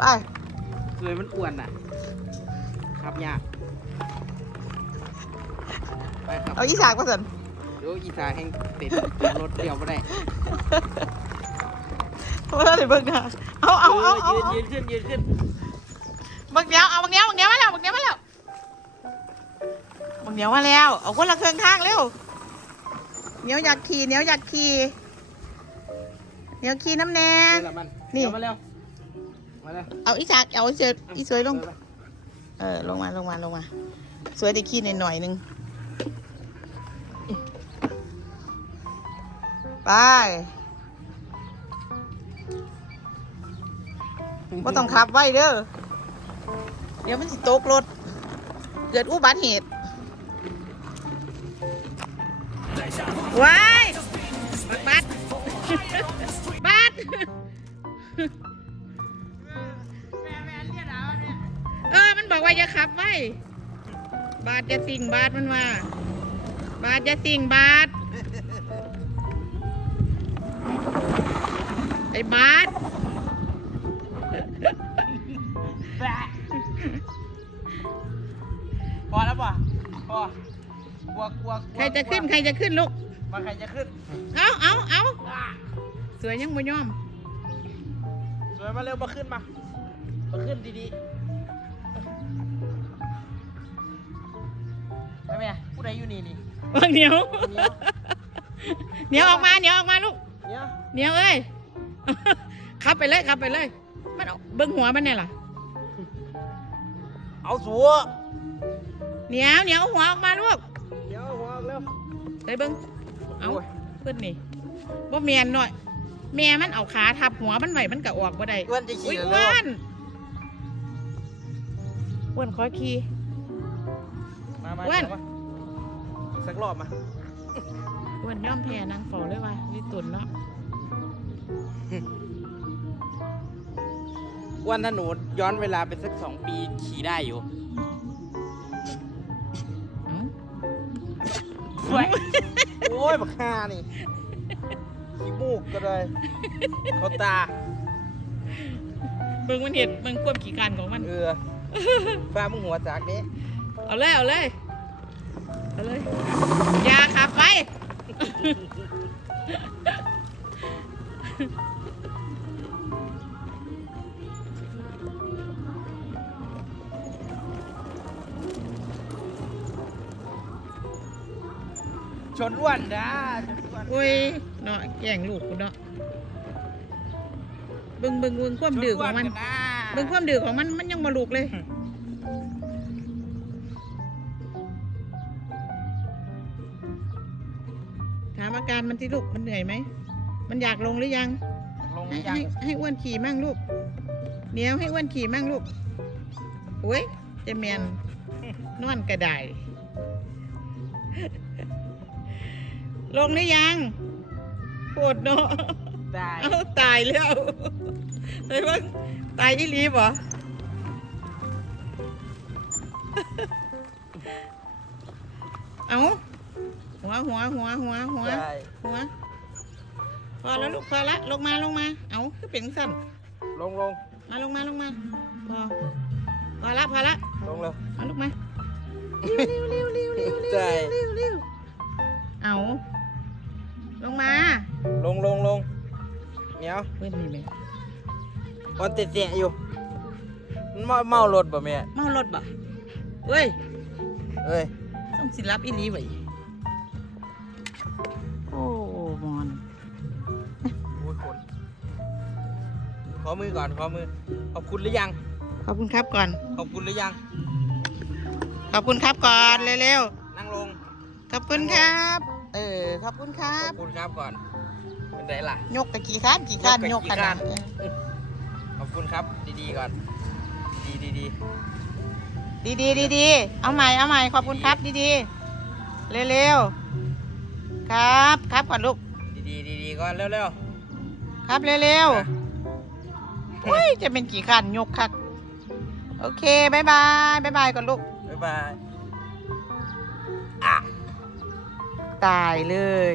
ไปสวยมันอ้วนน่ะ ครับยากไปครับเอาอีสากมาสันเดี๋ยวอีสานแห่งติดรถเดียวไม่ได้เพราะว่าอะไรเบิ่งอะเอาเอาเอาเอายืนยืนขึ้นยืนขึ้นบักเดียวเอาบักเดียวบักเดียวมาแล้วบักเดียวมาแล้วบักเดียวมาแล้วเอาคนละเครื่องข้างเร็วเหนียวอยากขี่เหนียวอยากขี่เหนียวขี่น้ำแน่นี่แหละมันนี่เดี๋ยวมาเร็วมา เร็วเอาอีสากเอาอีเสยอีสวยลง เออลงมาลงมาลงมา สวยแต่ขี้หน่อยหน่อยๆนึงไปว่าต้องขับไว้เด้อ เดี๋ยวมันสิตกรถ เกิดอุบัติเหตุ ว้า บอกว่าอย่าขับไว้บาทจะสิ่งบาทมันว่าบาทจะสิ่งบาทไอ้บาทพอแล้วป่ะพอกลัวกลัวกลัวใครจะขึ้นใครจะขึ้นลูกมาใครจะขึ้น เอาเอาเอาสวยยังบ่ยอม สวยมาเร็วมาขึ้นมามาขึ้นดีๆ ไปไหมผู้ใดอยู่นี่นี่วางเหนียวเหนียวเหนียวออกมาเหนียวออกมาลูกเนี่ยเหนียวเอ้ยขับไปเลยขับไปเลย มันเอาเบิ้งหัวมันเนี่ยล่ะเอาสัวเหนียวเหนียวเอาหัวออกมาลูกเดี๋ยวหัวเร็วใส่เบิ้งเอาโอ้ยขึ้นนี่บ่เมียนหน่อยแม่มันเอาขาทับหัวมันไว้มันก็ออกบ่ได้อ้วนจะอุ้ขี่ยเร็อ้ววนอ้วนขอขี่มามาอ้วนเดี๋ยมา สักรอบมาอ้วนย่อมแพ้นางเฝ้าเลยว่ะลิตุนเนาะอ้วนถ้าหนูย้อนเวลาไปสักสองปีขี่ได้อยู่เอ้าสวยโอ้ยบักห่านี่ขี้มูกก็เลยเขาตา เบิ่งมันเห็ดเบิ่งความขี้การของมัน เออฟ้ามึงหัวจากนี้เอาเลยเอาเลย เอาเลยอย่าขับไป ชนอ้วนนะชนอ้วนโอ้ยเนาะแย่งลูกกูเนาะเบิ่งเบิ่งเบิ่งความดื้อของมันชวกัะเบิ่งความดื้อของมันมันยังมาลูกเลยามอาการมันที่ลูกมันเหนื่อยไหม มันอยากลงหรือยัง ลงให้ยังให้ให้อ้วนขี่มั่งลูกเดี๋ยวให้อ้วนขี่มั่งลูกโอ้ยเจะเมียนนอนกระไดลงหรือยังปวดเนาะได้เอาตายแล้วไอ้บ้างตายอีหลีบ่เอา หัวหัวหัวหัวหัวได้หัวพอแล้วลูกพอละลงมาลงมา เอาคือเป็นสั่นลงลงมาลงมาลงมาพอพอละพอละลงเร็วเอาลูกมาเร็วเร็วเร็วเร็วเร็วใจเร็วเร็วเอาลงมา ลงลงลงเหนียวเว้นนี่ไหมมันติดเสียอยู่มันเมาเมารถป่ะแม่เมารถบ่เว้ยเอ้ยต้องสิรับอีหลีไว้ โอ้มอนโอ้ยคนขอมือก่อนขอมือ ขอบคุณหรือยัง ขอบคุณครับก่อน ขอบคุณหรือยัง ขอบคุณครับก่อนเร็วนั่งลง ๆขอบคุณครับ เออขอบคุณครัขบ อบคุณครับก่อน เป็นไรล่ะ ยกตะกี้ข้านกี่ข้านยยกกขตะกี้นาข้าดน ขอบคุณครับ ดีๆก่อน ดีดีดีดีดีดีดีๆเอาใหม่เอาใหม่ขอบคุณครับดีดีๆเร็วๆ ครับ ครับก่อนลูก ดีดีดีดีๆก่อนเร็วครับเร็วๆเฮ้ยจะเป็นกี่ข้านยกคัก โอเคบายบายบายบายก่อนลูก ๆบ๊ายบาย ตายเลย